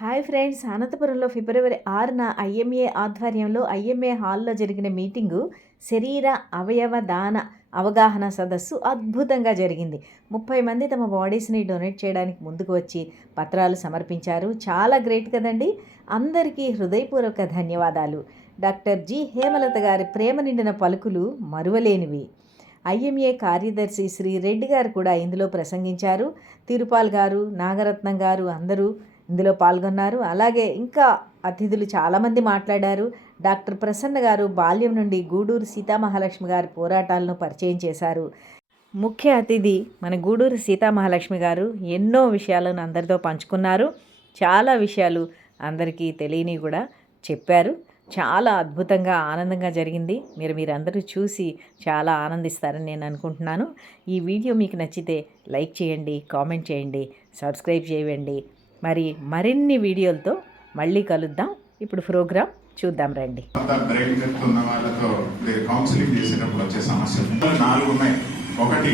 Hi friends, అనంతపురంలో ఫిబ్రవరి 6న IMA ఆధ్వర్యంలో IMA హాల్లో జరిగిన మీటింగు శరీర అవయవ దాన అవగాహన సదస్సు అద్భుతంగా జరిగింది. 30 మంది తమ బాడీస్ని డొనేట్ చేయడానికి ముందుకు వచ్చి పత్రాలు సమర్పించారు. చాలా గ్రేట్ కదండి. అందరికీ హృదయపూర్వక ధన్యవాదాలు. డాక్టర్ జి హేమలత గారి ప్రేమ నిండిన పలుకులు మరువలేనివి. ఐఎంఏ కార్యదర్శి శ్రీ రెడ్డి గారు కూడా ఇందులో ప్రసంగించారు. తిరుపాల్ గారు, నాగరత్నం గారు అందరూ ఇందులో పాల్గొన్నారు. అలాగే ఇంకా అతిథులు చాలామంది మాట్లాడారు. డాక్టర్ ప్రసన్న గారు బాల్యం నుండి గూడూరు సీతామహాలక్ష్మి గారి పోరాటాలను పరిచయం చేశారు. ముఖ్య అతిథి మన గూడూరు సీతామహాలక్ష్మి గారు ఎన్నో విషయాలను అందరితో పంచుకున్నారు. చాలా విషయాలు అందరికీ తెలియని కూడా చెప్పారు. చాలా అద్భుతంగా ఆనందంగా జరిగింది. మీరందరూ చూసి చాలా ఆనందిస్తారని నేను అనుకుంటున్నాను. ఈ వీడియో మీకు నచ్చితే లైక్ చేయండి, కామెంట్ చేయండి, సబ్స్క్రైబ్ చేయండి. మరిన్ని వీడియోలతో మళ్ళీ కలుద్దాం. ఇప్పుడు ప్రోగ్రామ్ చూద్దాం రండి. బ్రెయిన్ డెత్ ఉన్న వాళ్ళతో కౌన్సిలింగ్ చేసేటప్పుడు వచ్చే సమస్యలు 4 ఉన్నాయి. ఒకటి,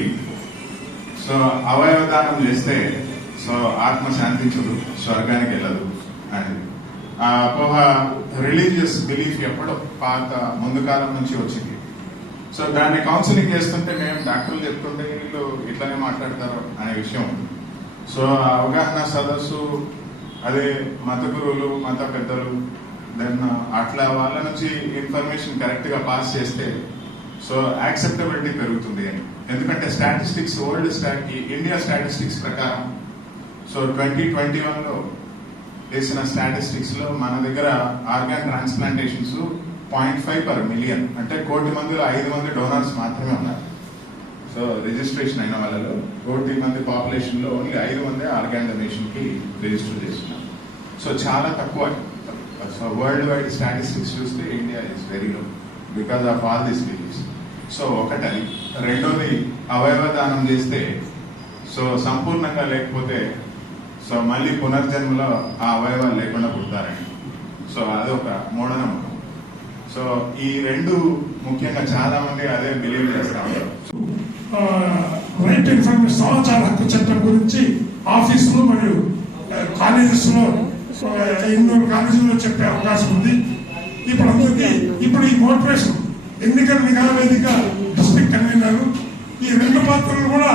సో అవయవదానం చేస్తే సో ఆత్మ శాంతించదు, స్వర్గానికి వెళ్ళదు అని ఆ అపోహ, రిలీజియస్ బిలీఫ్ ఎప్పుడో పాత ముందు కాలం నుంచి వచ్చింది. సో దాన్ని కౌన్సిలింగ్ చేస్తుంటే మేము డాక్టర్లు చెప్తుంటే వీళ్ళు ఇట్లానే మాట్లాడతారు అనే విషయం ఉంది. సో అవగాహన సదస్సు, అదే మత గురువులు, మత పెద్దలు, దెన్ అట్లా వాళ్ళ నుంచి ఇన్ఫర్మేషన్ కరెక్ట్గా పాస్ చేస్తే సో యాక్సెప్టబిలిటీ పెరుగుతుంది అని. ఎందుకంటే స్టాటిస్టిక్స్, ఇండియా స్టాటిస్టిక్స్ ప్రకారం సో 2021లో వేసిన స్టాటిస్టిక్స్లో మన దగ్గర ఆర్గాన్ ట్రాన్స్ప్లాంటేషన్స్ 0.5/million, అంటే 1 కోటి మందిలో 5 మంది డోనర్స్ మాత్రమే ఉన్నారు. సో రిజిస్ట్రేషన్ అయిన వాళ్ళలో 1 కోటి మంది పాపులేషన్లో ఓన్లీ 5 మంది ఆర్గాన్ డొనేషన్కి రిజిస్టర్ చేస్తున్నారు. సో చాలా తక్కువ. సో వరల్డ్ వైడ్ స్టాటిస్టిక్స్ చూస్తే India is very low because of all this beliefs. So ఒకటది. రెండోది, అవయవదానం చేస్తే సో సంపూర్ణంగా లేకపోతే సో మళ్ళీ పునర్జన్మలో ఆ అవయవాలు లేకుండా పుడతారని. సో అదొక మూఢనమ్మకం. సో ఈ రెండు ముఖ్యంగా చాలా మంది అదే బిలీవ్ చేస్తారు. రైట్ ఇన్ఫర్మేషన్, సమాచార హక్కు చట్టం గురించి ఆఫీసులో మరియు కాలేజెస్లో, ఇండోర్ కాలేజీలో చెప్పే అవకాశం ఉంది. ఇప్పుడు అందరికీ ఇప్పుడు ఈ మోటివేషన్ ఎన్నికల నిఘా వేదిక డిస్ట్రిక్ట్ కన్వీనర్ ఈ 2 పాత్రలు కూడా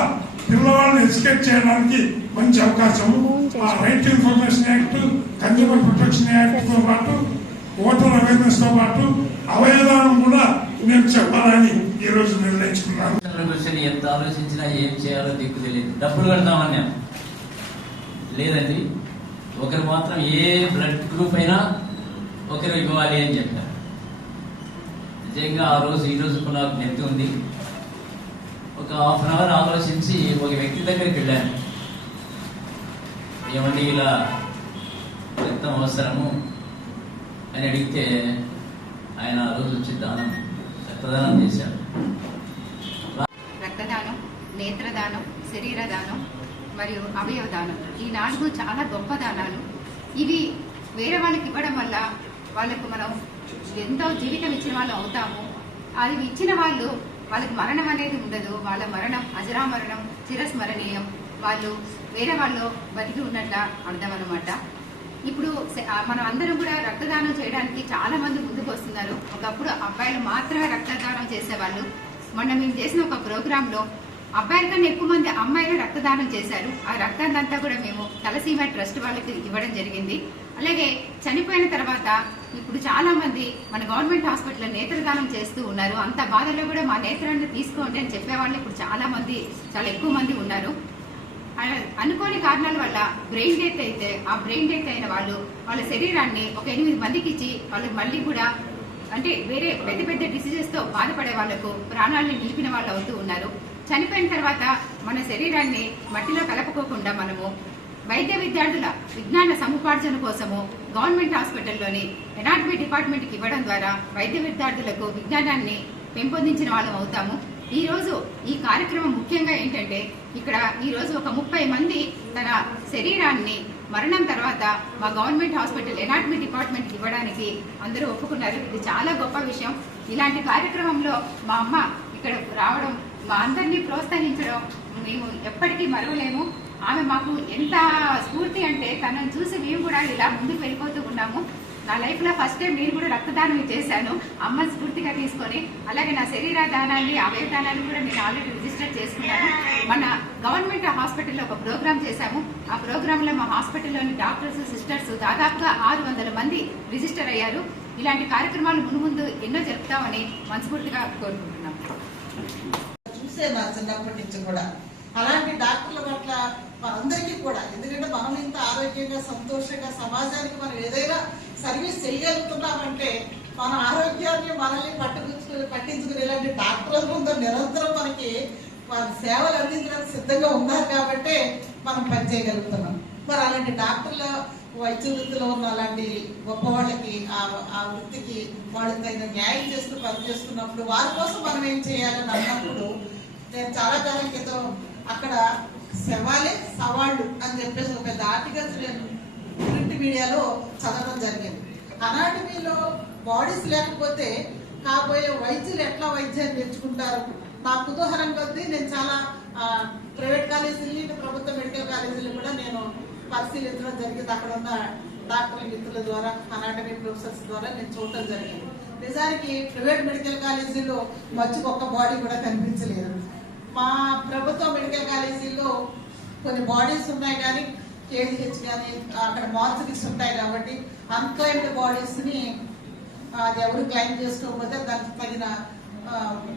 పిల్లవాళ్ళని ఎడ్యుకేట్ చేయడానికి మంచి అవకాశము. ఆ right information act, consumer protection యాక్ట్తో పాటు ఓటర్ అవేర్నెస్ తో పాటు అవయదానం కూడా నేను చెప్పాలని ఈ రోజు నిర్ణయించుకున్నాను. ఎంత ఆలోచించినా ఏం చేయాలో దిక్కు తెలియదు. డబ్బులు కడతామని లేదండి, ఒకరు మాత్రం ఏ బ్లడ్ గ్రూప్ అయినా ఒకరు ఇవ్వాలి అని చెప్పారు. నిజంగా ఆ రోజు ఈ రోజు నాకు నెత్తి ఉంది. ఒక ½ అవర్ ఆలోచించి ఒక వ్యక్తి దగ్గరికి వెళ్ళాను. ఏమండి ఇలా రక్తం అవసరము అని అడిగితే ఆయన ఆ రోజు వచ్చి రక్తదానం చేశాడు. రక్తదానం, నేత్రదానం, శరీరదానం మరియు అవయవదానం, ఈ 4 చాలా గొప్ప దానాలు. ఇవి వేరే వాళ్ళకి ఇవ్వడం వల్ల వాళ్ళకు మనం ఎంతో జీవితం ఇచ్చిన వాళ్ళు అవుతాము. అది ఇచ్చిన వాళ్ళకి మరణం అనేది ఉండదు. వాళ్ళ మరణం అజరామరణం, చిరస్మరణీయం. వాళ్ళు వేరే వాళ్ళు బతికి ఉన్నట్ల అర్థం అన్నమాట. ఇప్పుడు మనం అందరం కూడా రక్తదానం చేయడానికి చాలా మంది ముందుకు వస్తున్నారు. ఒకప్పుడు అబ్బాయిలు మాత్రమే రక్తదానం చేసేవాళ్ళు. మొన్న మేము చేసిన ఒక ప్రోగ్రాంలో అబ్బాయిల కన్నా ఎక్కువ మంది అమ్మాయిలు రక్తదానం చేశారు. ఆ రక్తాన్ని అంతా కూడా మేము తలసీమ ట్రస్ట్ వాళ్ళకి ఇవ్వడం జరిగింది. అలాగే చనిపోయిన తర్వాత ఇప్పుడు చాలా మంది మన గవర్నమెంట్ హాస్పిటల్లో నేత్రదానం చేస్తూ ఉన్నారు. అంత బాధలో కూడా మా నేత్రాన్ని తీసుకోండి అని చెప్పేవాళ్ళు ఇప్పుడు చాలా ఎక్కువ మంది ఉన్నారు. అనుకోని కారణాల వల్ల బ్రెయిన్ డెత్ అయితే ఆ బ్రెయిన్ డెత్ అయిన వాళ్ళ శరీరాన్ని ఒక 8 మందికి ఇచ్చి వాళ్ళకి మళ్ళీ కూడా, అంటే వేరే పెద్ద పెద్ద డిసీజెస్తో బాధపడే వాళ్లకు ప్రాణాలను నిలిపిన వాళ్ళు అవుతూ ఉన్నారు. చనిపోయిన తర్వాత మన శరీరాన్ని మట్టిలో కలపకోకుండా మనము వైద్య విద్యార్థుల విజ్ఞాన సముపార్జన కోసము గవర్నమెంట్ హాస్పిటల్లోని ఎనాటమీ డిపార్ట్మెంట్కి ఇవ్వడం ద్వారా వైద్య విద్యార్థులకు విజ్ఞానాన్ని పెంపొందించిన వాళ్ళం అవుతాము. ఈ రోజు ఈ కార్యక్రమం ముఖ్యంగా ఏంటంటే, ఇక్కడ ఈ రోజు ఒక 30 మంది తన శరీరాన్ని మరణం తర్వాత మా గవర్నమెంట్ హాస్పిటల్ ఎనాటమీ డిపార్ట్మెంట్కి ఇవ్వడానికి అందరూ ఒప్పుకున్నారు. ఇది చాలా గొప్ప విషయం. ఇలాంటి కార్యక్రమంలో మా అమ్మ ఇక్కడ రావడం, మా అందరినీ ప్రోత్సహించడం మేము ఎప్పటికీ మరవలేము. ఆమె మాకు ఎంత స్ఫూర్తి అంటే తనను చూసి మేము కూడా ఇలా ముందుకు వెళ్ళిపోతూ ఉన్నాము. నా లైఫ్లో ఫస్ట్ టైం నేను కూడా రక్తదానం చేశాను అమ్మ స్ఫూర్తిగా తీసుకొని. అలాగే నా శరీర దానాన్ని అవయవ దానాన్ని కూడా నేను ఆల్రెడీ రిజిస్టర్ చేసుకున్నాను. మన గవర్నమెంట్ హాస్పిటల్లో ఒక ప్రోగ్రామ్ చేశాము. ఆ ప్రోగ్రాంలో మా హాస్పిటల్లోని డాక్టర్స్ సిస్టర్స్ దాదాపుగా 600 మంది రిజిస్టర్ అయ్యారు. ఇలాంటి కార్యక్రమాలు ముందు ఎన్నో జరుపుతామని మనస్ఫూర్తిగా కోరుకుంటున్నాం. చూసే నా చిన్నప్పటి నుంచి కూడా అలాంటి డాక్టర్ల పట్ల అందరికీ కూడా, ఎందుకంటే మనం ఇంత ఆరోగ్యంగా సంతోషంగా సమాజానికి మనం ఏదైనా సర్వీస్ చేయగలుగుతున్నామంటే మన ఆరోగ్యాన్ని మనల్ని పట్టించుకుని ఇలాంటి డాక్టర్ల ముందు నిరంతరం మనకి వాళ్ళ సేవలు అందించడానికి సిద్ధంగా ఉన్నారు కాబట్టి మనం పనిచేయగలుగుతున్నాం. మరి అలాంటి డాక్టర్ల వైద్య వృత్తిలో ఉన్న అలాంటి గొప్ప వాళ్ళకి ఆ వృత్తికి వాళ్ళు తగిన న్యాయం చేస్తూ పనిచేస్తున్నప్పుడు వారి కోసం మనం ఏం చేయాలని అన్నప్పుడు నేను చాలా కాలం క్రితం అక్కడ శవాలే సవాళ్ళు అని చెప్పేసి ఒక పెద్ద ఆర్టికల్స్ నేను ప్రింట్ మీడియాలో చదవడం జరిగింది. అనాటమీలో బాడీస్ లేకపోతే కాబోయే వైద్యులు ఎట్లా వైద్యాన్ని నేర్చుకుంటారు. నా కుతూహలం కొద్దీ నేను చాలా ప్రైవేట్ కాలేజీలు ప్రభుత్వ మెడికల్ కాలేజీలు కూడా నేను పరిశీలించడం జరిగింది. అక్కడ ఉన్న డాక్టర్ల మిత్రుల ద్వారా, అనాటమీ ప్రొఫెసర్స్ ద్వారా నేను చూడటం జరిగింది. నిజానికి ప్రైవేట్ మెడికల్ కాలేజీలో మధ్యకు ఒక్క బాడీ కూడా కనిపించలేదు. మా ప్రభుత్వ మెడికల్ కాలేజీల్లో కొన్ని బాడీస్ ఉన్నాయి కానీ కేజీహెచ్ కానీ అక్కడ మార్చరీస్ ఉంటాయి కాబట్టి అన్క్లైమ్డ్ బాడీస్ని అది ఎవరు క్లైమ్ చేసుకోకపోతే దానికి తగిన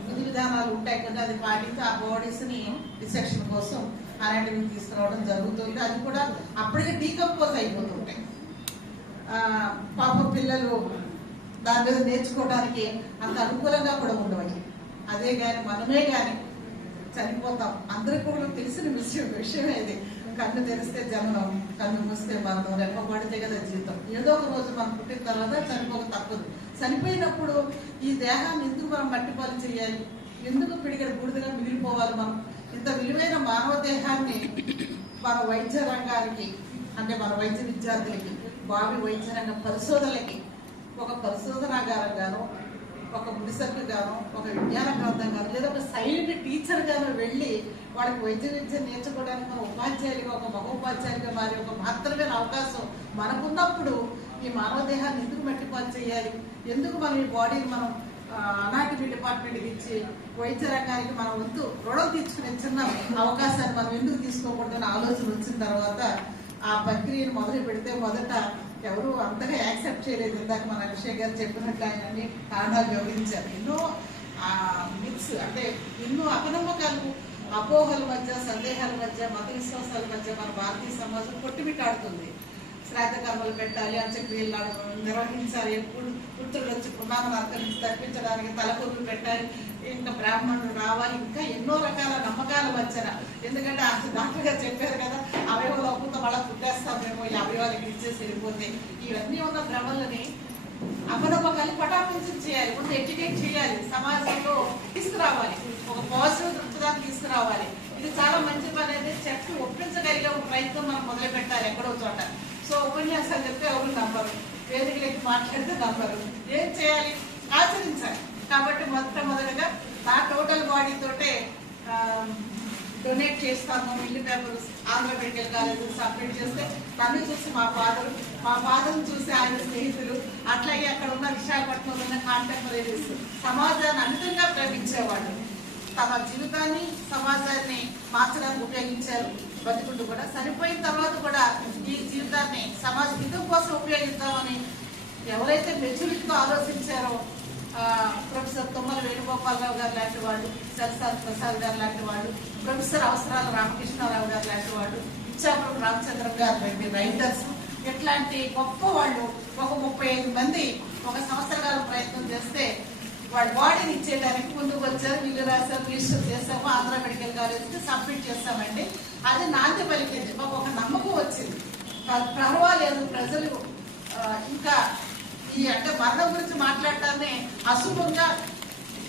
విధి విధానాలు ఉంటాయి కదా, అది పాటించి ఆ బాడీస్ని డిసెక్షన్ కోసం అలాంటివి తీసుకురావడం జరుగుతుంది. అది కూడా అప్పటికే డీకంపోజ్ అయిపోతుంటాయి. పాపం పిల్లలు దాని మీద నేర్చుకోవడానికి అంత అనుకూలంగా కూడా ఉండవు. అదే కానీ మనమే కానీ చనిపోతాం. అందరికీ కూడా తెలిసిన విషయమే ఇది. కన్ను తెరిస్తే జననం, కన్ను మూస్తే మరణం, రెప్పబడితే కదా జీవితం. ఏదో ఒక రోజు మనం పుట్టిన తర్వాత చనిపోక తప్పదు. చనిపోయినప్పుడు ఈ దేహాన్ని ఎందుకు మనం మట్టిపాలు చేయాలి, ఎందుకు పిడిగడ బూడిదగా మిగిలిపోవాలి? మనం ఇంత విలువైన మానవ దేహాన్ని మన వైద్య రంగానికి, అంటే మన వైద్య విద్యార్థులకి, భావి వైద్య రంగ పరిశోధనలకి ఒక పరిశోధనాగారం గాను, ఒక ముడిసర్కు గాను, ఒక విజ్ఞాన గ్రంథం గాను, లేదా ఒక సైలెంట్ టీచర్ గాను వెళ్ళి వాళ్ళకి వైద్య విద్య నేర్చుకోవడానికి మన ఉపాధ్యాయులుగా, ఒక మహోపాధ్యాయులుగా మారి ఒక మాత్రమైన అవకాశం మనకున్నప్పుడు ఈ మానవ దేహాన్ని ఎందుకు మట్టిపాలు చేయాలి? ఎందుకు మనం ఈ బాడీని మనం అనాటమీ డిపార్ట్మెంట్కి ఇచ్చి వైద్య రంగానికి మనం వంతు రుణం తీర్చుకునే చిన్న అవకాశాన్ని మనం ఎందుకు తీసుకోకూడదని ఆలోచన వచ్చిన తర్వాత ఆ ప్రక్రియను మొదలు పెడితే మొదట ఎవరు అంతగా యాక్సెప్ట్ చేయలేదు. ఇందాక మన అభిషేక్ గారు చెప్పినట్లు ఆయన అన్ని కారణాలు వివరించారు. ఎన్నో మిక్స్, అంటే ఎన్నో అపనమ్మకాలు, అపోహల మధ్య, సందేహాల మధ్య, మత విశ్వాసాల మధ్య మన భారతీయ సమాజం కొట్టుమిట్టాడుతుంది. శ్రాద్ధ కర్మలు పెట్టాలి, అంత్యక్రియలు నిర్వహించాలి, పుత్రుడు వచ్చి పునామను అర్థరించి తప్పించడానికి తలకొరులు పెట్టాలి, ఇంకా బ్రాహ్మణుడు రావాలి, ఇంకా ఎన్నో రకాల నమ్మకాల మధ్యన. ఎందుకంటే డాక్టర్ గారు చెప్పారు కదా, అవయవాలు అప్పుతో మళ్ళీ పుట్టేస్తాం మేము, ఈ అవయవాలకి ఇచ్చేసి వెళ్ళిపోతే. ఇవన్నీ ఉన్న భ్రమలని అపనమ్మకాలు పటాపించం చేయాలి, ముందు ఎడ్యుకేట్ చేయాలి, సమాజంలో తీసుకురావాలి, ఒక పాజిటివ్ దృక్పథాన్ని తీసుకురావాలి. ఇది చాలా మంచి పని అనేది చెప్పి ఒప్పించగలిగే ఒక ప్రయత్నం మనం మొదలు పెట్టాలి ఎక్కడో చోట. సో ఉపన్యాసాలు చెప్తే ఎవరు నమ్మరు, వేదికలకి మాట్లాడితే నమ్మరు. ఏం చేయాలి? ఆచరించాలి. కాబట్టి మొట్టమొదటిగా నా టోటల్ బాడీ తోటే డొనేట్ చేస్తాము. మిల్లి papers Andhra medical college submit చేస్తే నన్ను చూసి మా ఫాదర్ని చూసి ఆయన స్నేహితులు, అట్లాగే అక్కడ ఉన్న విశాఖపట్నంలో ఉన్న కాంటెంపరీస్ సమాజాన్ని అమితంగా ప్రేమించేవాళ్ళు. తమ జీవితాన్ని, సమాజాన్ని మార్చడానికి ఉపయోగించారు. బతుకుంటూ కూడా చనిపోయిన తర్వాత కూడా ఈ జీవితాన్ని సమాజ హితం కోసం ఉపయోగిద్దామని ఎవరైతే మెచ్యూరిటీతో ఆలోచించారో ప్రొఫెసర్ తుమ్మల వేణుగోపాలరావు గారు లాంటి వాళ్ళు, సరసార్ ప్రసాద్ గారు లాంటి వాళ్ళు, ప్రొఫెసర్ అవసరాల రామకృష్ణారావు గారు లాంటి వాళ్ళు, ఇచ్చాపురం రామచంద్ర గారు లాంటి రైటర్స్, ఇట్లాంటి గొప్ప వాళ్ళు ఒక 35 మంది ఒక సంవత్సరాల ప్రయత్నం చేస్తే వాళ్ళ బాడీని ఇచ్చేయడానికి ముందుకు వచ్చారు. వీళ్ళు రాశారు, రిజిస్టర్ చేసాము, ఆంధ్ర మెడికల్ కాలేజ్కి సబ్మిట్ చేస్తామండి. అది నాణ్య పలికింది. మాకు ఒక నమ్మకం వచ్చింది, పర్వాలేదు ప్రజలు ఇంకా ఈ అంటే మరణం గురించి మాట్లాడటాన్ని అశుభంగా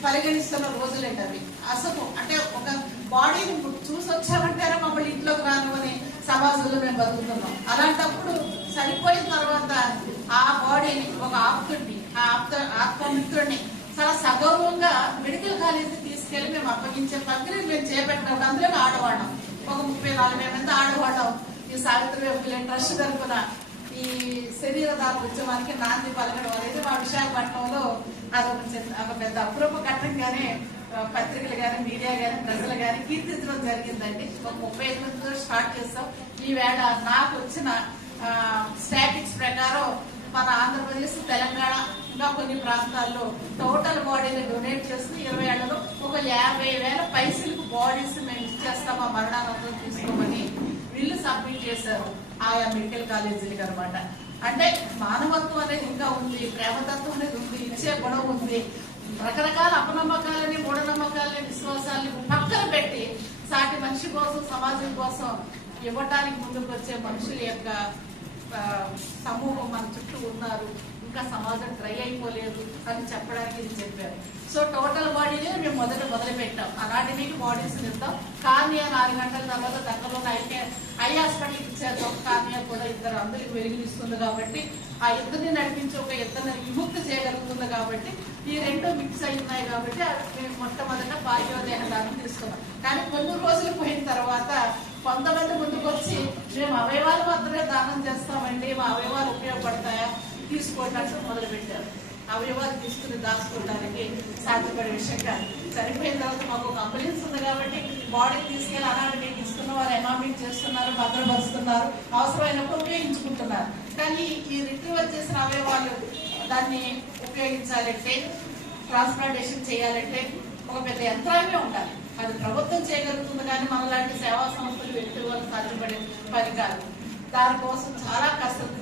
పరిగణిస్తున్న రోజులేండి అవి. అశుభం అంటే ఒక బాడీని చూసి వచ్చామంటేనే మమ్మల్ని ఇంట్లోకి రాను అని సమాజంలో మేము బతుకుతున్నాం. అలాంటప్పుడు చనిపోయిన తర్వాత ఆ బాడీని ఒక ఆప్తుడిని, ఆ ఆత్మమిత్రుడిని చాలా సగౌరవంగా మెడికల్ కాలేజీకి తీసుకెళ్లి మేము అప్పగించే ప్రక్రియ మేము చేపట్టినప్పుడు అందులో ఆడవాళ్ళం ఒక 30-40 మంది ఆడవాళ్ళం ఈ సావిత్రి ట్రస్ట్ తరఫున ఈ శరీర దాన ఉద్యమానికి నాంది పలకడం అనేది మా విశాఖపట్నంలో ఒక పెద్ద అపురూప ఘట్టంగానే పత్రికలు కానీ మీడియా కానీ ప్రజలు కానీ కీర్తించడం జరిగిందండి. ఒక 35 మందితో స్టార్ట్ చేస్తాం. ఈవేళ నాకు వచ్చిన స్టాటిక్స్ ప్రకారం మన ఆంధ్రప్రదేశ్, తెలంగాణ ఇంకా కొన్ని ప్రాంతాల్లో టోటల్ బాడీని డొనేట్ చేసి 20 ఏళ్లలో ఒక 50,000 పైసలకు బాడీస్ మేము ఇచ్చేస్తాం ఆ మరణానందరం తీసుకోమని వీళ్ళు సబ్మిట్ చేశారు ఆయా మెడికల్ కాలేజీలకు అనమాట. అంటే మానవత్వం అనేది ఇంకా ఉంది, ప్రేమతత్వం అనేది ఉంది, ఇచ్చే గుణం ఉంది. రకరకాల అపనమ్మకాలని, మూఢనమ్మకాలని, విశ్వాసాలని పక్కన పెట్టి సాటి మనిషి కోసం, సమాజం కోసం ఇవ్వటానికి ముందుకు వచ్చే మనుషుల యొక్క సమూహం మన చుట్టూ ఉన్నారు. ఇంకా సమాజం ట్రై అయిపోలేదు అని చెప్పడానికి ఇది చెప్పారు. సో టోటల్ బాడీనే మేము మొదలు పెట్టాం. ఆనాటి మీకు బాడీస్ ఇస్తాం. కార్నియా 4 గంటల తర్వాత దగ్గరలో ఐ హాస్పిటల్కి ఇచ్చేద్దాం. కార్నియా కూడా అందరికి వెలుగునిస్తుంది కాబట్టి ఆ ఇద్దరిని నడిపించి ఒక ఇద్దరిని విముక్తి చేయగలుగుతుంది కాబట్టి ఈ 2 మిక్స్ అయి ఉన్నాయి కాబట్టి మేము మొట్టమొదట పార్యోదేహ దానం తీసుకున్నాం. కానీ కొన్ని రోజులు పోయిన తర్వాత కొంతమంది ముందుకు వచ్చి మేము అవయవాలు మాత్రమే దానం చేస్తామండి, మా అవయవాలు ఉపయోగపడతాయా తీసుకోవడానికి మొదలు పెట్టారు. అవయవాలు తీసుకుని దాచుకోవడానికి సాధ్యపడే విషయం కాదు. చనిపోయిన తర్వాత మాకు ఒక అంబులెన్స్ ఉంది కాబట్టి బాడీ తీసుకెళ్ళి అలాంటి మీకు ఇస్తున్న వారు ఎమామిట్ చేస్తున్నారు, భద్రపరుస్తున్నారు, అవసరమైనప్పుడు ఉపయోగించుకుంటున్నారు. కానీ ఈ రిట్రీవర్ చేసిన అవయవాలు దాన్ని ఉపయోగించాలంటే, ట్రాన్స్ప్లాంటేషన్ చేయాలంటే ఒక పెద్ద యంత్రాంగమే ఉండాలి. అది ప్రభుత్వం చేయగలుగుతుంది కానీ మనలాంటి సేవా సంస్థలు వ్యక్తుల వల్ల సాధ్యపడే పని కాదు. దానికోసం చాలా కసరత్తు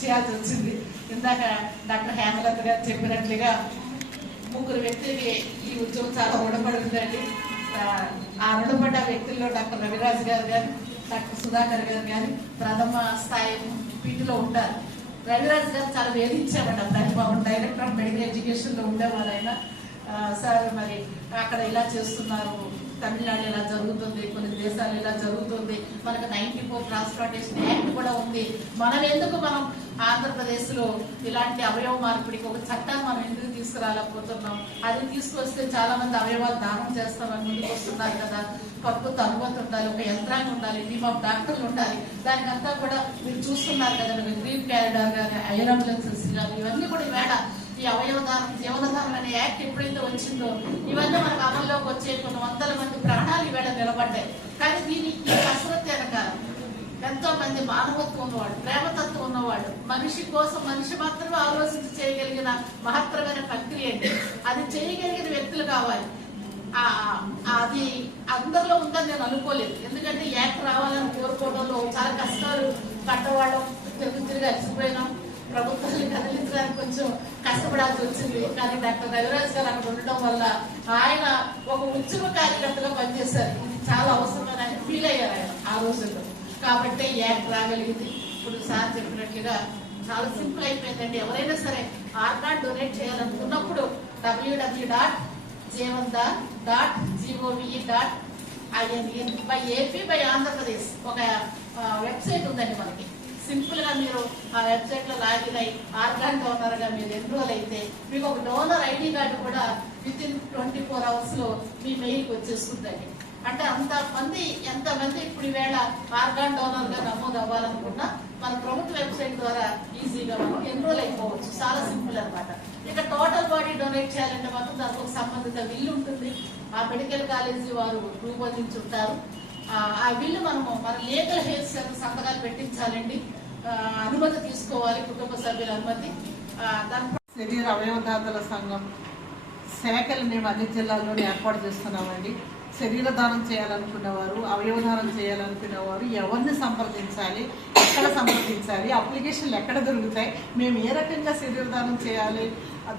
చేయాల్సి వచ్చింది. ఇందాక డాక్టర్ హేమలత గారు చెప్పినట్లుగా 3 వ్యక్తులకి ఈ ఉద్యోగం చాలా రుణపడుతుందండి. ఆ రుణపడ్డ వ్యక్తుల్లో డాక్టర్ రవిరాజ్ గారు కానీ, డాక్టర్ సుధాకర్ గారు కానీ ప్రథమ స్థాయి పీటీలో ఉంటారు. రవిరాజ్ గారు చాలా వేధించామంట. దాని బాబు డైరెక్టర్ ఆఫ్ మెడికల్ ఎడ్యుకేషన్ లో ఉండేవారు ఆయన. సార్ మరి అక్కడ ఇలా చేస్తున్నారు, తమిళనాడు ఇలా జరుగుతుంది, కొన్ని దేశాలు ఇలా జరుగుతుంది, మనకు 94 ట్రాన్స్ప్లాంటేషన్ యాక్ట్ కూడా ఉంది. మనం ఆంధ్రప్రదేశ్ లో ఇలాంటి అవయవ మార్పిడికి ఒక చట్టాన్ని మనం ఎందుకు తీసుకురాలేకపోతున్నాం? అది తీసుకొస్తే చాలా మంది అవయవాలు దానం చేస్తామని ముందుకు వస్తున్నారు కదా. ప్రభుత్వ అనుమతి ఉండాలి, ఒక యంత్రాంగం ఉండాలి, టీమ్ ఆఫ్ డాక్టర్లు ఉండాలి. దానికంతా కూడా మీరు చూస్తున్నారు కదా, గ్రీన్ క్యారిడార్ కానీ, ఐరన్ అంబులెన్సెస్ కానీ, ఇవన్నీ కూడా ఈవేళ ఈ అవయవదానం, జీవనదానం అనే యాక్ట్ ఎప్పుడైతే వచ్చిందో ఇవన్నీ మనకు అమల్లోకి వచ్చే కొన్ని 100 మంది ప్రాణాలు ఈవేళ నిలబడ్డాయి. కానీ దీని ఈ కసరత్తు వెనకాల ఎంతో మంది మానవత్వం ఉన్నవాడు, ప్రేమతత్వం ఉన్నవాడు, మనిషి కోసం మనిషి మాత్రమే ఆలోచించి చేయగలిగిన మహత్తరమైన ప్రక్రియ అండి. అది చేయగలిగిన వ్యక్తులు కావాలి. అది అందరిలో ఉందని నేను అనుకోలేదు. ఎందుకంటే యాక్ట్ రావాలని కోరుకోవడంలో చాలా కష్టాలు పడ్డవాళ్ళం, తిరిగి అలసిపోయినాం. ప్రభుత్వాన్ని కదిలించడానికి కొంచెం కష్టపడాల్సి వచ్చింది. కానీ డాక్టర్ రవిరాజ్ గారు అక్కడ ఉండడం వల్ల ఆయన ఒక ఉద్యమ కార్యకర్తగా పనిచేశారు. ఇది చాలా అవసరమని ఆయన ఫీల్ అయ్యారు ఆయన ఆ రోజుల్లో. కాబట్టి యాక్ట్ రాగలిగింది. ఇప్పుడు సార్ చెప్పినట్లుగా చాలా సింపుల్ అయిపోయిందండి. ఎవరైనా సరే ఆర్గాన్ డొనేట్ చేయాలనుకున్నప్పుడు www.jeevandan.gov.in by AP by Andhra Pradesh ఒక వెబ్సైట్ ఉందండి మనకి. సింపుల్ గా మీరు ఆ వెబ్సైట్ లో లాగిన్ అయ్యి ఆర్గాన్ డోనర్ గా మీరు ఎన్రోల్ అయితే మీకు ఒక డోనర్ ఐడి కార్డు కూడా విత్-ఇన్ 24 hours లో మీ మెయిల్కి వచ్చేస్తుందండి. అంటే ఎంతమంది ఇప్పుడు ఈవేళ ఆర్గాన్ డోనర్ గా నమోదు అవ్వాలనుకున్నా మన ప్రభుత్వ వెబ్సైట్ ద్వారా ఈజీగా మనం ఎన్రోల్ అయిపోవచ్చు. చాలా సింపుల్ అనమాట. ఇక టోటల్ బాడీ డొనేట్ చేయాలంటే మాత్రం దానికి ఒక సంబంధిత బిల్లు ఉంటుంది. ఆ మెడికల్ కాలేజీ వారు రూపొందించుంటారు. ఆ బిల్లు మన లీగల్ హెల్త్ సంతకాలు పెట్టించాలండి. అనుమతి తీసుకోవాలి, కుటుంబ సభ్యుల అనుమతి. శరీర అవయవదాతల సంఘం శాఖలు మేము అన్ని జిల్లాల్లోనే ఏర్పాటు చేస్తున్నామండి. శరీర దానం చేయాలనుకున్నవారు, అవయవదానం చేయాలనుకునేవారు ఎవరిని సంప్రదించాలి, ఎక్కడ సంప్రదించాలి, అప్లికేషన్లు ఎక్కడ దొరుకుతాయి, మేము ఏ రకంగా శరీర దానం చేయాలి,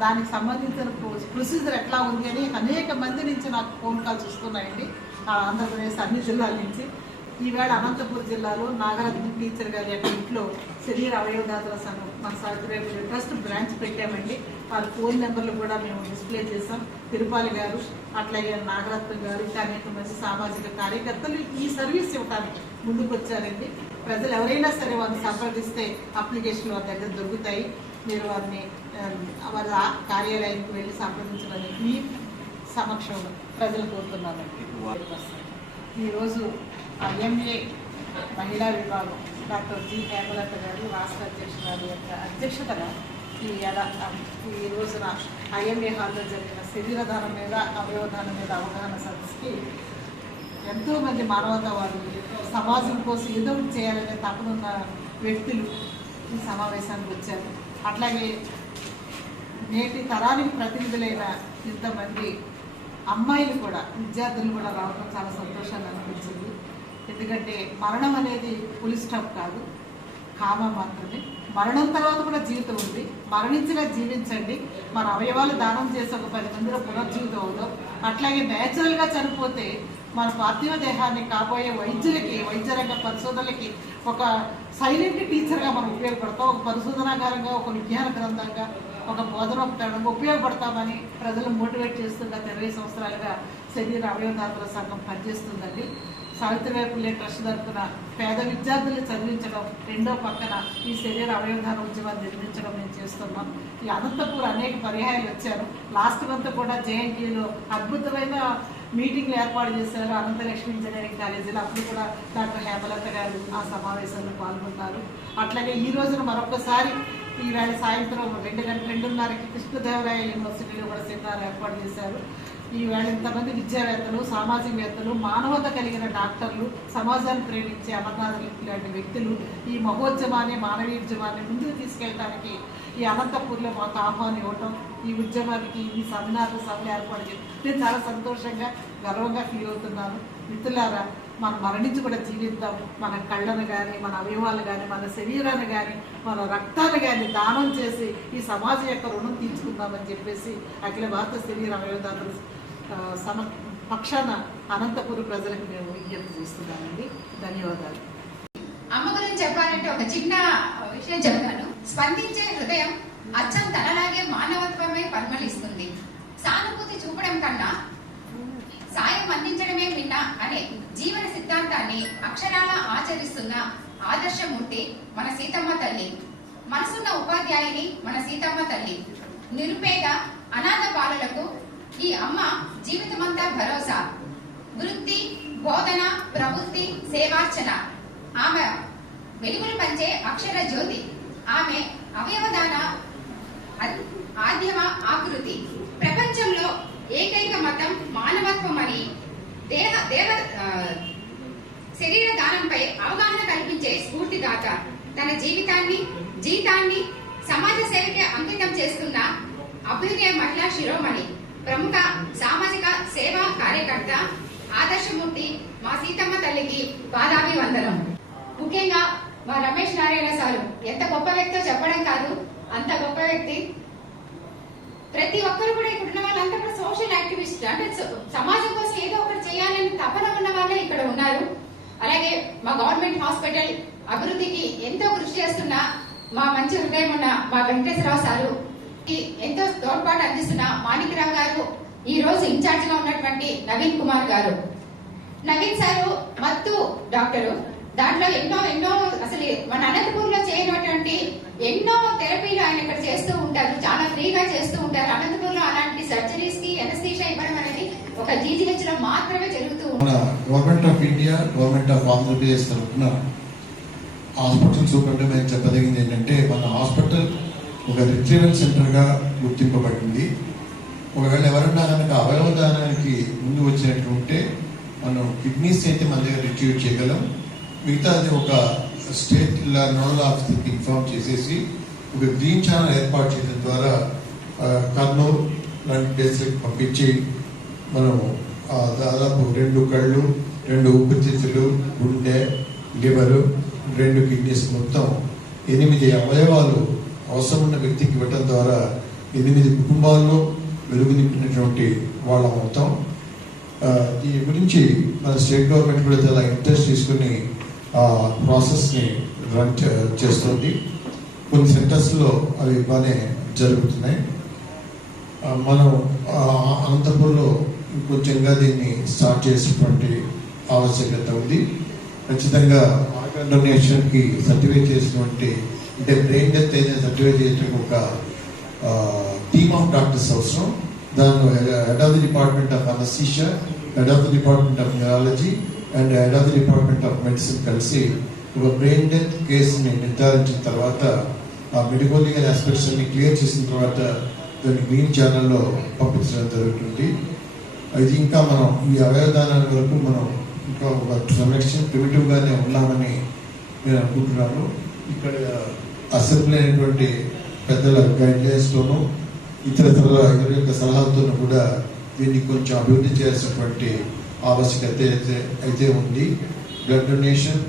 దానికి సంబంధించిన ప్రొసీజర్ ఎట్లా ఉంది అని అనేక మంది నుంచి నాకు ఫోన్ కాల్స్ వస్తున్నాయండి. ఆంధ్రప్రదేశ్ అన్ని జిల్లాల నుంచి. ఈవేళ అనంతపురం జిల్లాలో నాగరత్న టీచర్ గారి యొక్క ఇంట్లో శరీర అవయవదాతల సంఘం మన సావిత్రి ట్రస్ట్ బ్రాంచ్ పెట్టామండి. వాళ్ళ ఫోన్ నెంబర్లు కూడా మేము డిస్ప్లే చేసాం. తిరుపాలి గారు, అట్లాగే నాగరత్న గారు, ఇంకా అనేక మంది సామాజిక కార్యకర్తలు ఈ సర్వీస్ ఇవ్వడానికి ముందుకు వచ్చారండి. ప్రజలు ఎవరైనా సరే వారిని సంప్రదిస్తే అప్లికేషన్లు వారి దగ్గర దొరుకుతాయి. మీరు వారిని వారి కార్యాలయానికి వెళ్ళి సంప్రదించడానికి మీ సమక్షంలో ప్రజలు కోరుతున్నానండి. ఈరోజు IMA మహిళా విభాగం డాక్టర్ జి హేమలత గారు రాష్ట్ర అధ్యక్షురాలు యొక్క అధ్యక్షతన ఈ రోజున IMA హాల్లో జరిగిన శరీరదానం మీద అవయవదానం మీద అవగాహన సదస్సుకి ఎంతోమంది మానవతావాదులు సమాజం కోసం ఏదో చేయాలనే తపనున్న వ్యక్తులు ఈ సమావేశానికి వచ్చారు. అట్లాగే నేటి తరానికి ప్రతినిధులైన ఇంతమంది అమ్మాయిలు కూడా విద్యార్థులు కూడా రావడం చాలా సంతోషాన్ని అనిపించింది. ఎందుకంటే మరణం అనేది ఫుల్ స్టాప్ కాదు, కామా మాత్రమే. మరణం తర్వాత కూడా జీవితం ఉంది. మరణించినా జీవించండి. మన అవయవాలు దానం చేసి ఒక 10 మందిలో పునర్జీవితం అవుతాం. అట్లాగే న్యాచురల్గా చనిపోతే మన పార్థివ దేహాన్ని కాబోయే వైద్యులకి, వైద్య రంగ పరిశోధనలకి ఒక సైలెంట్ టీచర్గా మనం ఉపయోగపడతాం. ఒక పరిశోధనాగారంగా, ఒక విజ్ఞాన గ్రంథంగా, ఒక బోధనోపకరణంగా ఉపయోగపడతామని ప్రజలు మోటివేట్ చేస్తున్న 20 సంవత్సరాలుగా శరీర అవయవదాతల సంఘం పనిచేస్తుందండి. సావిత్రిబాయి పుల్లే ట్రస్ట్ తరఫున పేద విద్యార్థులు చదివించడం, రెండో పక్కన ఈ శరీర అవయవదాన ఉద్యమాన్ని నిర్మించడం మేము చేస్తున్నాం. ఈ అనంతపూర్ అనేక పర్యాయాలు వచ్చారు. లాస్ట్ మంత్ కూడా JNTలో అద్భుతమైన మీటింగ్లు ఏర్పాటు చేశారు అనంతలక్ష్మి ఇంజనీరింగ్ కాలేజీలో. అప్పుడు కూడా డాక్టర్ హేమలత గారు ఆ సమావేశంలో పాల్గొన్నారు. అట్లాగే ఈ రోజున మరొకసారి ఈవేళ సాయంత్రం 2:30కి కృష్ణదేవరాయ యూనివర్సిటీలో కూడా సెమినార్ ఏర్పాటు చేశారు. ఈవేళ ఇంతమంది విద్యావేత్తలు, సామాజికవేత్తలు, మానవత కలిగిన డాక్టర్లు, సమాజాన్ని ప్రేమించే అమర్నాథ్ లాంటి వ్యక్తులు ఈ మహోద్యమాన్ని, మానవీయ ఉద్యమాన్ని ముందుకు తీసుకెళ్ళడానికి ఈ అనంతపూర్లో మాకు ఆహ్వానం ఇవ్వటం, ఈ ఉద్యమానికి ఈ సభలు ఏర్పాటు చేయడం నేను చాలా సంతోషంగా, గర్వంగా ఫీల్ అవుతున్నాను. మిత్రులారా, మనం మరణించి కూడా జీవిద్దాం. మన కళ్ళను కానీ, మన అవయవాలు కానీ, మన శరీరాన్ని కానీ, మన రక్తాన్ని కానీ దానం చేసి ఈ సమాజం యొక్క రుణం తీర్చుకుందామని చెప్పేసి అఖిల భారత శరీర అవయవదాతలు పక్షాన అనంతపురం ప్రజలకు మేము విజ్ఞప్తి చేస్తున్నామండి. ధన్యవాదాలు. అమ్మ గురించి చెప్పాలంటే ఒక చిన్న విషయం చెప్తాను. స్పందించే హృదయం అచ్చం తనలాగే మానవత్వమే పరిమళిస్తుంది. సానుభూతి చూపడం కన్నా సాయం అందించడమే మిన్న అనే జీవన సిద్ధాంతాన్ని అక్షరాలా ఆచరిస్తున్న ఆదర్శమూర్తి మన సీతమ్మ తల్లి. మనసున్న ఉపాధ్యాయుని మన సీతమ్మ తల్లి. నిరుపేద అనాథ బాలలకు ఈ అమ్మ జీవితమంతా భరోసా. వృత్తి, బోధన, ప్రవృత్తి, సేవార్చన. ఆమె వెలుగులు పంచే అక్షర జ్యోతి. ఆమె అవయవదాన ఆద్యమ ఆకృతి. ప్రపంచంలో ఏకైక మతం మానవత్వం అని శరీర దానంపై అవగాహన కల్పించే స్ఫూర్తిదాత. తన జీవితాన్ని సమాజ సేవకే అంకితం చేస్తున్న అభ్యుదయ మహిళా శిరోమణి, ప్రముఖ సామాజిక సేవా కార్యకర్త, ఆదర్శమూర్తి మా సీతమ్మ తల్లికి పాదాభివందనం. ముఖ్యంగా మా రమేష్ నారాయణ సారు ఎంత గొప్ప వ్యక్తో చెప్పడం కాదు, అంత గొప్ప వ్యక్తి. ప్రతి ఒక్కరు కూడా ఇక్కడ ఉన్న వాళ్ళంతా కూడా సోషల్ యాక్టివిస్ట్, అంటే సమాజం కోసం ఏదో ఒకటి చేయాలని తపన ఉన్న వాళ్ళే ఇక్కడ ఉన్నారు. అలాగే మా గవర్నమెంట్ హాస్పిటల్ అభివృద్ధికి ఎంతో కృషి చేస్తున్న మా మంచి హృదయం ఉన్న మా వెంకటేశ్వరరావు సారు, ఎంతో తోడ్పాటు అందిస్తున్న మాణిక్యరావు గారు, ఈ రోజు ఇన్ఛార్జ్ గా ఉన్నటువంటి నవీన్ కుమార్ గారు. నవీన్ సారు మత్తు డాక్టరు. దాంట్లో ఎన్నో అసలు మన అనంతపూర్ లో చేయనటువంటి ఎన్నో థెరపీలు ఆయన ఇక్కడ చేస్తూ ఉంటారు. చాలా ఫ్రీగా చేస్తూ ఉంటారు. అనంతపూర్ లో అలాంటి సర్జరీస్ కి ఎనస్థీషియా ఇవ్వడం అనేది ఒక GGH లో మాత్రమే జరుగుతూ ఉంటుంది. Government of India, government of Andhra Pradesh తరఫున హాస్పిటల్ సూపరింటెండెంట్ చెప్పదగింది ఏంటంటే, మన హాస్పిటల్ ఒక రిట్రీవల్ సెంటర్గా గుర్తింపబడింది. ఒకవేళ ఎవరన్నా కనుక అవయవదానానికి ముందు వచ్చినట్టుంటే మనం కిడ్నీస్ అయితే మన దగ్గర రిట్రీవ్ చేయగలం. మిగతా అది ఒక స్టేట్ నోడల్ ఆఫీసర్కి ఇన్ఫార్మ్ చేసేసి ఒక గ్రీన్ ఛానల్ ఏర్పాటు చేయడం ద్వారా కర్నూలు లాంటి ప్లేస్లకు పంపించి మనం దాదాపు 2 కళ్ళు, 2 ఊపిరితిత్తులు, గుండె, లివరు, 2 కిడ్నీస్, మొత్తం 8 అవయవాలు అవసరం ఉన్న వ్యక్తికి ఇవ్వటం ద్వారా 8 కుటుంబాల్లో వెలుగు నింపినటువంటి వాళ్ళ మొత్తం. దీని గురించి మన స్టేట్ గవర్నమెంట్ కూడా చాలా ఇంట్రెస్ట్ తీసుకుని ప్రాసెస్ని రన్ చేస్తుంది. కొన్ని సెంటర్స్లో అవి బాగానే జరుగుతున్నాయి. మనం అనంతపూర్లో ఇంకొంచెంగా దీన్ని స్టార్ట్ చేసేటువంటి ఆవశ్యకత ఉంది. ఖచ్చితంగా ఆర్గాన్ డొనేషన్కి సర్టిఫై చేసినటువంటి, అంటే బ్రెయిన్ డెత్ అయినా సర్టిఫై చేసిన ఒక టీమ్ ఆఫ్ డాక్టర్స్ అవసరం. దానిలో head of the department of anaesthesia, head of the department of neurology, and head of the department of medicine కలిసి ఒక బ్రెయిన్ డెత్ కేసుని నిర్ధారించిన తర్వాత ఆ మెడికల్ లీగల్ ఆస్పెక్ట్స్ అన్ని క్లియర్ చేసిన తర్వాత దాన్ని గ్రీన్ ఛానల్లో పంపించడం జరుగుతుంది. అది ఇంకా మనం ఈ అవయవదానాల వరకు మనం ఇంకా ఒక సంరక్షణ ప్రిమిటివ్గానే ఉన్నామని నేను అనుకుంటున్నాను. ఇక్కడ అసెంబ్లీ అయినటువంటి పెద్దల గైడ్లైన్స్తోనూ ఇతరుల ఎవరి యొక్క సలహాలతోనూ కూడా దీన్ని కొంచెం అభివృద్ధి చేయాల్సినటువంటి ఆవశ్యకత అయితే ఉంది. Blood donation,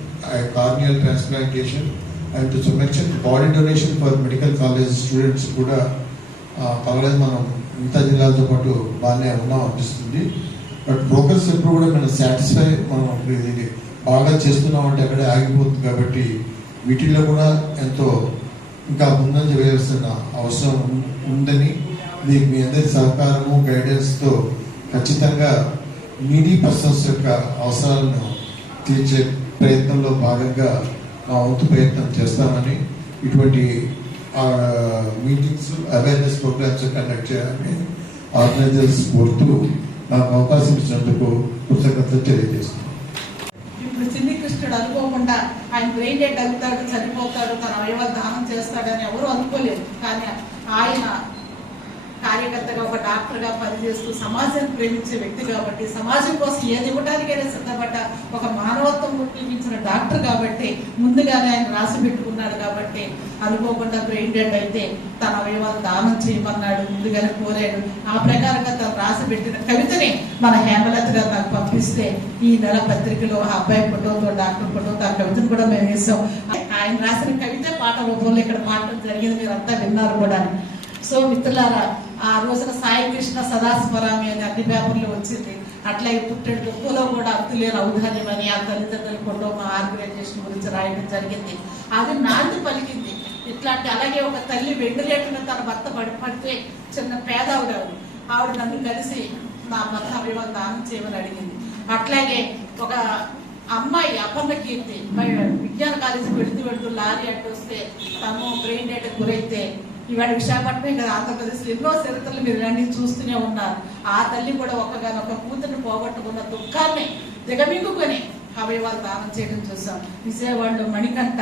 corneal transplantation and to some extent body donation for medical college students కూడా పర్వాలేదు, మనం మిగతా జిల్లాలతో పాటు బాగానే ఉన్నాం అనిపిస్తుంది. బట్ ప్రోగ్రెస్ ఎప్పుడు కూడా మనం సాటిస్ఫై, మనం ఇది బాగా చేస్తున్నామంటే అక్కడే ఆగిపోతుంది. కాబట్టి వీటిల్లో కూడా ఎంతో ఇంకా ముందంజ వేయాల్సిన అవసరం ఉందని మీకు మీ అందరి సహకారము గైడెన్స్తో ఖచ్చితంగా నీడీ పర్సన్స్ యొక్క అవసరాలను తీర్చే ప్రయత్నంలో భాగంగా మా వంతు ప్రయత్నం చేస్తామని, ఇటువంటి మీటింగ్స్ అవేర్నెస్ ప్రోగ్రామ్స్ కండక్ట్ చేయాలని ఆర్గనైజర్స్ కోరుతూ నాకు అవకాశం ఇచ్చినందుకు కృతజ్ఞతలు తెలియజేస్తున్నాను. ఇప్పుడు చిన్ని కృష్ణుడు అనుకోకుండా ఆయన బ్రెయిన్ డెడ్ అవుతాడు, చనిపోతాడు, తన అవయవాలు దానం చేస్తాడని ఎవరు అనుకోలేదు. కానీ ఆయన కార్యకర్తగా ఒక డాక్టర్గా పనిచేస్తూ సమాజాన్ని ప్రేమించే వ్యక్తి కాబట్టి, సమాజం కోసం ఏది ఇవ్వడానికైనా సిద్ధపడ్డ ఒక మానవత్వం చూపించిన డాక్టర్ కాబట్టి ముందుగానే ఆయన రాసి పెట్టుకున్నాడు. కాబట్టి అనుకోకుండా బ్రెయిన్ డెడ్ అయితే తన అవయవాలు దానం చేయమన్నాడు, ముందుగానే కోరాడు. ఆ ప్రకారంగా తను రాసి పెట్టిన కవితని మన హేమలత గారు నాకు పంపిస్తే ఈ నెల పత్రికలో ఆ అబ్బాయి ఫోటోతో డాక్టర్ ఫోటోతో ఆ కవితను కూడా మేము వేసాం. ఆయన రాసిన కవిత పాట రూపంలో ఇక్కడ పాడటం జరిగింది, మీరు అంతా విన్నారు కూడా. సో మిత్రులారా, ఆ రోజున సాయి కృష్ణ సదాస్వరామి అని అన్ని పేపర్లు వచ్చింది. అట్లాగే పుట్టెడు గొప్పలో కూడా అంతులేని ఔదార్యం అని ఆ తల్లిదండ్రుల కుటుంబ ఆర్గనైజేషన్ గురించి రాయడం జరిగింది. అది నాంది పలికింది. ఇట్లాంటి అలాగే ఒక తల్లి వెంటిలేటర్ తన భర్త పడితే చిన్న పేదవుడు ఆవిడ నన్ను కలిసి నా భర్త అవయవాలు దానం చేయమని అడిగింది. అట్లాగే ఒక అమ్మాయి అపర్ణ కీర్తి విజ్ఞాన కాలేజీకి వెళుతూ లారీ అడ్డు వస్తే తను బ్రెయిన్ డెడ్ గురైతే ఇవాళ విశాఖపట్నం కదా ఆంధ్రప్రదేశ్లో ఎన్నో చరిత్రలు మీరు అన్ని చూస్తూనే ఉన్నారు. ఆ తల్లి కూడా ఒక కూతుర్ని పోగొట్టుకున్న దుఃఖాన్ని దిగమింగుకొని అవయవాలు దానం చేయడం చూసాం. విజయవాడలో మణికంఠ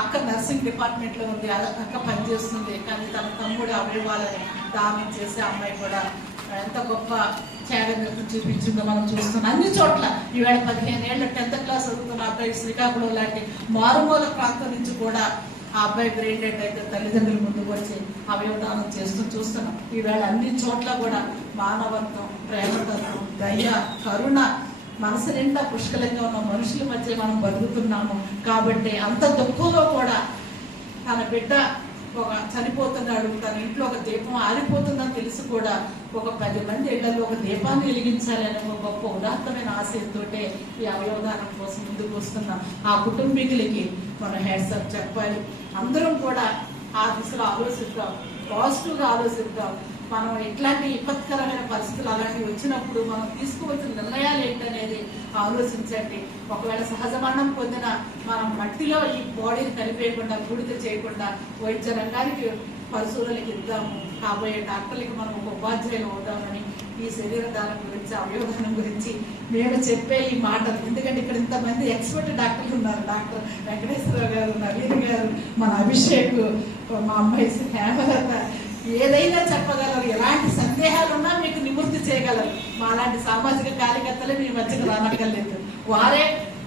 అక్క నర్సింగ్ డిపార్ట్మెంట్లో ఉంది, అక్క పనిచేస్తుంది. కానీ తన తమ్ముడు అవయవాలని దానం చేసే అమ్మాయి కూడా ఎంత గొప్ప త్యాగం చూపించిందో మనం చూస్తున్నాం అన్ని చోట్ల. ఈవేళ 15 ఏళ్ళ 10th క్లాస్ చదువుతున్న అబ్బాయి శ్రీకాకుళం లాంటి మారుమూల ప్రాంతం నుంచి కూడా ఆ అబ్బాయి బ్రెయిన్ డెడ్ అయితే తల్లిదండ్రులు ముందుకు వచ్చి అవయవదానం చేస్తూ చూస్తున్నాం. ఈవేళ అన్ని చోట్ల కూడా మానవత్వం, ప్రేమతత్వం, దయ, కరుణ మనసు నిండా పుష్కలంగా ఉన్న మనుషుల మధ్య మనం బతుకుతున్నాము. కాబట్టి అంత దుఃఖంలో కూడా తన బిడ్డ ఒక చనిపోతున్నాడు, తన ఇంట్లో ఒక దీపం ఆరిపోతుందని తెలిసి కూడా ఒక 10 మంది ఇళ్లలో ఒక దీపాన్ని వెలిగించాలని ఒక గొప్ప ఉదాత్తమైన ఆశయంతో ఈ అవయవదానం కోసం ముందుకు వస్తున్నాం. ఆ కుటుంబీకులకి మనం హ్యాట్సాప్ చెప్పాలి. అందరం కూడా ఆ దిశలో ఆలోచిద్దాం, పాజిటివ్గా ఆలోచిద్దాం. మనం ఎట్లాంటి విపత్కరమైన పరిస్థితులు అలాంటివి వచ్చినప్పుడు మనం తీసుకోవాల్సిన నిర్ణయాలు ఏంటనేది ఆలోచించండి. ఒకవేళ సహజ మరణం పొందిన మనం మట్టిలో ఈ బాడీని కలిపేయకుండా, బూడిద చేయకుండా వైద్య రంగానికి పరిశోధనలకు ఇద్దాము. కాబోయే డాక్టర్లకి మనం ఒక ఉపాధ్యాయులు అవుదామని ఈ శరీర దానం గురించి, అవయవదానం గురించి మేము చెప్పే ఈ మాటలు. ఎందుకంటే ఇక్కడ ఇంతమంది ఎక్స్పర్ట్ డాక్టర్లు ఉన్నారు. డాక్టర్ వెంకటేశ్వరరావు గారు, నవీన్ గారు, మన అభిషేక్, మా అమ్మాయి హేమలత, ఏదైనా చెప్పగలరు. ఎలాంటి సందేహాలు ఉన్నా మీకు నివృత్తి చేయగలరు. మా లాంటి సామాజిక కార్యకర్తలే మీ మధ్యకు రానక్కర్లేదు. వారే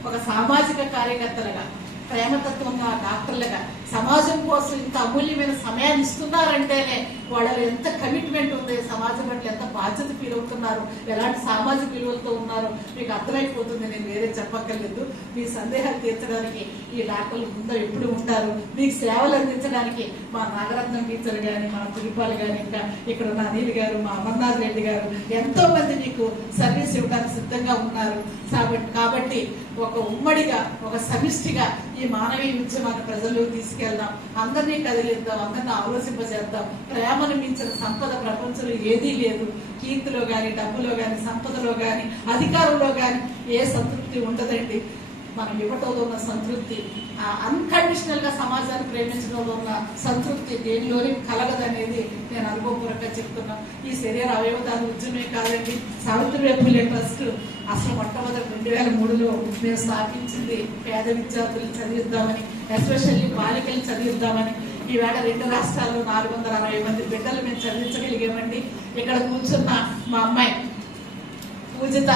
ఒక సామాజిక కార్యకర్తలుగా, ప్రేమతత్వంగా, డాక్టర్లుగా సమాజం కోసం ఇంత అమూల్యమైన సమయాన్ని ఇస్తున్నారంటేనే వాళ్ళలో ఎంత కమిట్మెంట్ ఉంది, సమాజం పట్ల ఎంత బాధ్యత ఫీల్ అవుతున్నారు, ఎలాంటి సామాజిక విలువలతో ఉన్నారో మీకు అర్థమైపోతుంది. నేను వేరే చెప్పక్కర్లేదు. మీ సందేహాలు తీర్చడానికి ఈ డాక్టర్లు ముందు ఎప్పుడు ఉంటారు. మీకు సేవలు అందించడానికి మా నాగరత్నం టీచర్ కానీ, మా తిరుపాలు కానీ, ఇంకా ఇక్కడ ఉన్న అనిల్ గారు, మా అమర్నాథ్ రెడ్డి గారు, ఎంతో మంది మీకు సర్వీస్ ఇవ్వడానికి సిద్ధంగా ఉన్నారు. కాబట్టి ఒక ఉమ్మడిగా, ఒక సమిష్టిగా ఈ మానవీయ ఉద్యమాన్ని ప్రజల్లో తీసుకెళ్దాం. అందరినీ కదిలిద్దాం, అందరినీ ఆలోచింపజేద్దాం. ప్రేమను మించిన సంపద ప్రపంచంలో ఏదీ లేదు. కీర్తిలో కానీ, డబ్బులో కానీ, సంపదలో కానీ, అధికారంలో కానీ ఏ సంతృప్తి ఉండదండి. మనం ఇవ్వటంలో ఉన్న సంతృప్తి, అన్కండిషనల్ గా సమాజాన్ని ప్రేమించడంలో ఉన్న సంతృప్తి దేనిలోని కలగదనేది నేను అనుభవపూర్వకంగా చెప్తున్నాను. ఈ శరీర అవయవదాన ఉద్యమే కాదండి, సావిత్రిబాయి ఫులే ట్రస్ట్ అసలు మొట్టమొదటి 2003లో మేము స్థాపించింది పేద విద్యార్థులు చదివిద్దామని, ఎస్పెషల్లీ బాలికలు చదివిద్దామని. ఈవేళ 2 రాష్ట్రాల్లో 460 మంది బిడ్డలు మేము చదివించగలిగామండి. ఇక్కడ కూర్చున్న మా అమ్మాయి పూజిత